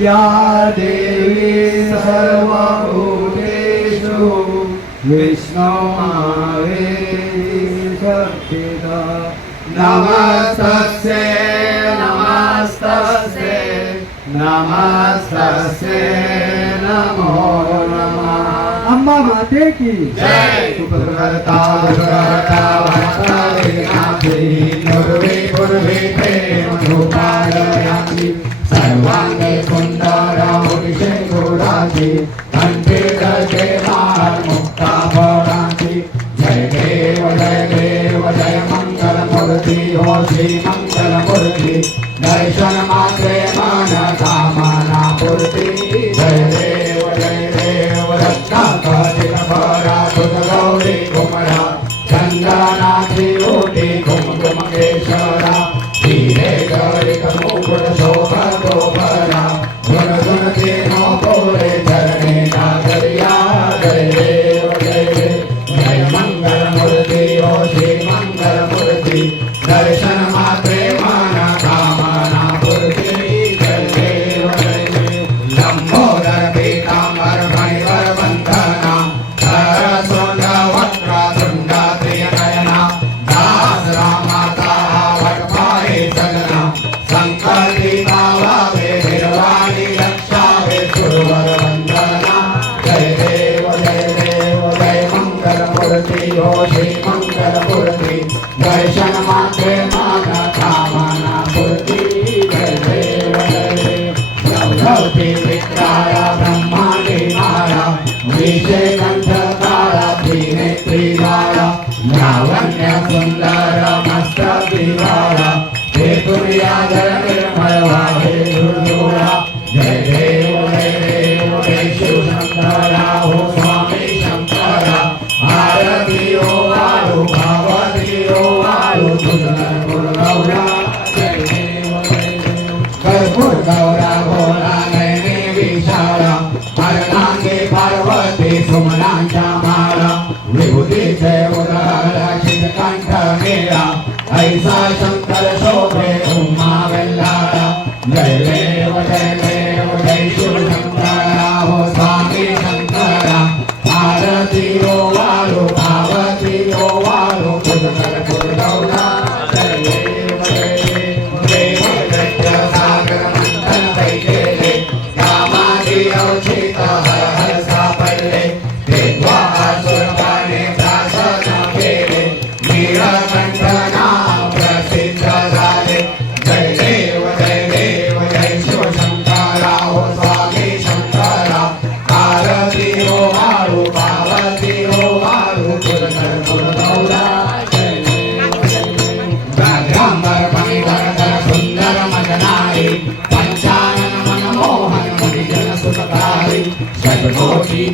या देवी सर्वभूतेषु विष्णुमावेदि शक्तिदा नमस्तस्ये नमस्तस्ये नमस्तस्ये नमो नमः। अम्मा माते की। जय। सुभद्रता सुभद्रता भक्तादि नाथी पूर्वे ते प्रेम रूपालयामि भगवान ने सुंदर और शेखोड़ा जी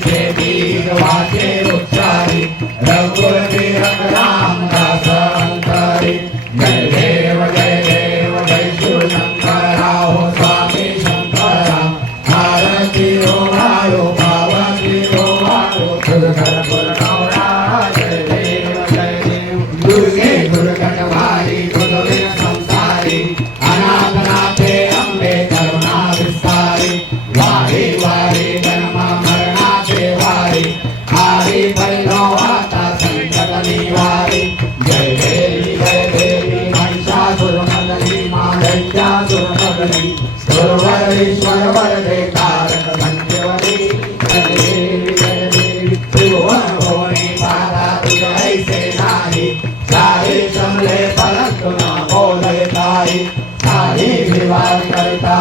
देवी वाद्ये उच्चारी रघुर हरि विवाह करिता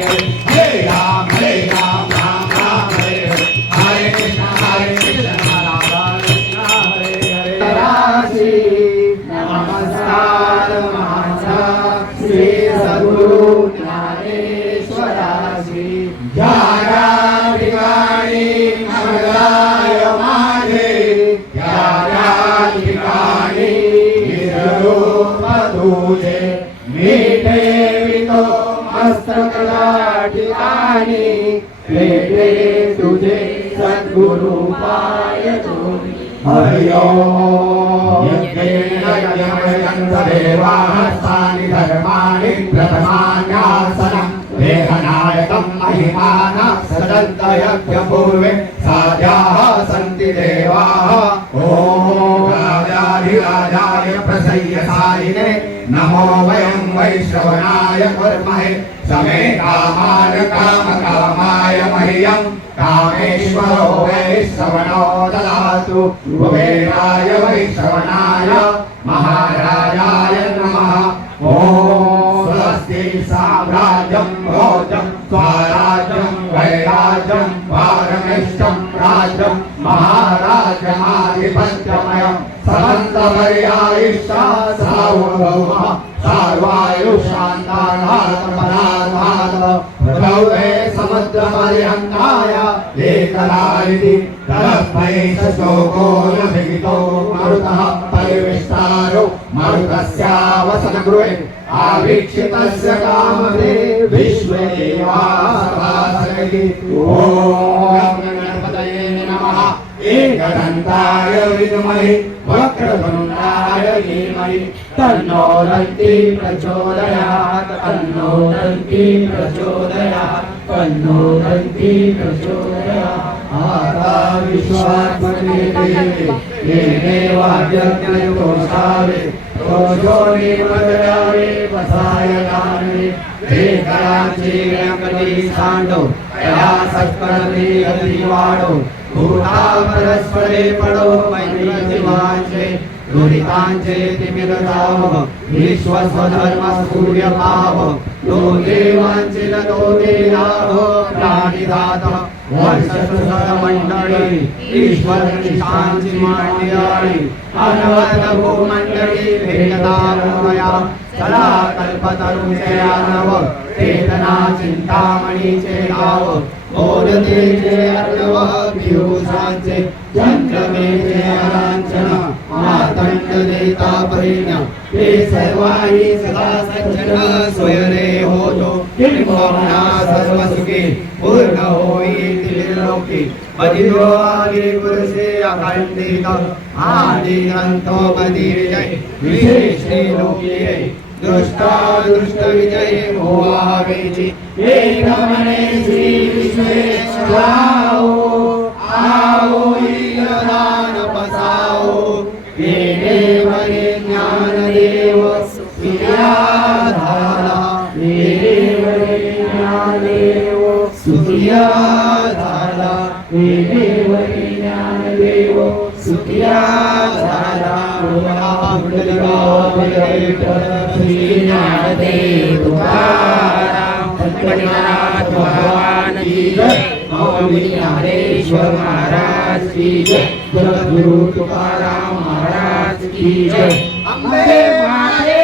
Amen. तुझे सद्गुरु पाय तुझे हरियो यज्ञेन यज्ञमयं देवास्तानि धर्माणि प्रथमान्यासनं देहनायकं महिमाना सदन्तयज्ञपूर्वे साध्याः सन्ति देवाः ॐ राजाधिराजाय प्रसय्यसायिने नमो वयं वैश्रवणाय कुर्महे समे कामान कामकामाय मह्यं कामेश्वरो वैश्रवणो ददातु कुबेराय वैश्रवणाय महाराजाय नमः ॐ स्वस्ति साम्राज्यं भोजं स्वराज्यं वैराज्यं पारमेष्टं राज्यं महाराजमाधिपत्यमयं समन्तपर्यायिष्टा सार्वभौमः सर्वायुषान्तानात्मनात्मात् प्रभवे समुद्रपर्यन्ताय एकलारिति तस्मै शोको न विहितो मरुतः परिविष्टारो मरुतस्यावसनगृहे आवीक्षितस्य कामदे विश्वे देवासभासगि ॐ गणपतये नमः एकदन्ताय विद्महे वक्रतुण्डाय धीमहि तन्नो दन्ति प्रचोदयात् तन्नो दन्ति प्रचोदयात् तन्नो दन्ति प्रचोदयात्। आता विश्वात्मने येने वाद्यज्ञोषावे दोषो निमदयावे वसायनामे हे कराचीरकटी सांडो या सत्परमे गतिवाडो भूता परस्परे पडो मैत्री दिवांचे दुरितांचेतिमिरतावः विश्वस्वधर्मसूर्यभावः यो देवाञ्चिरतो देनाः प्राणिदातः वर्षसुधरमण्डले ईश्वरनिशाञ्चिमाण्डल्याणि अनवतभूमण्डले भेदतामया सदा कल्पतरुचयानव चेतना चिन्तामणि चेताव मोदते चे अर्णवः पीयूषाञ्चे चन्द्रमे चे देता परिण ते सर्वाही सदा सज्जन स्वयरे होतो किंबहुना सर्व सुखी पूर्ण होई त्रिलोकी मदिरो आदि पुरुषे अखंडित आदि ग्रंथो मदि विजय विशेष लोकीय। दृष्टा दृष्ट विजय होवावेची एक मने श्री विश्वेश्वराओ स्वामी ज्ञानेश्वर महाराज की जय. जगद्गुरु तुकाराम महाराज की जय. अंबे माते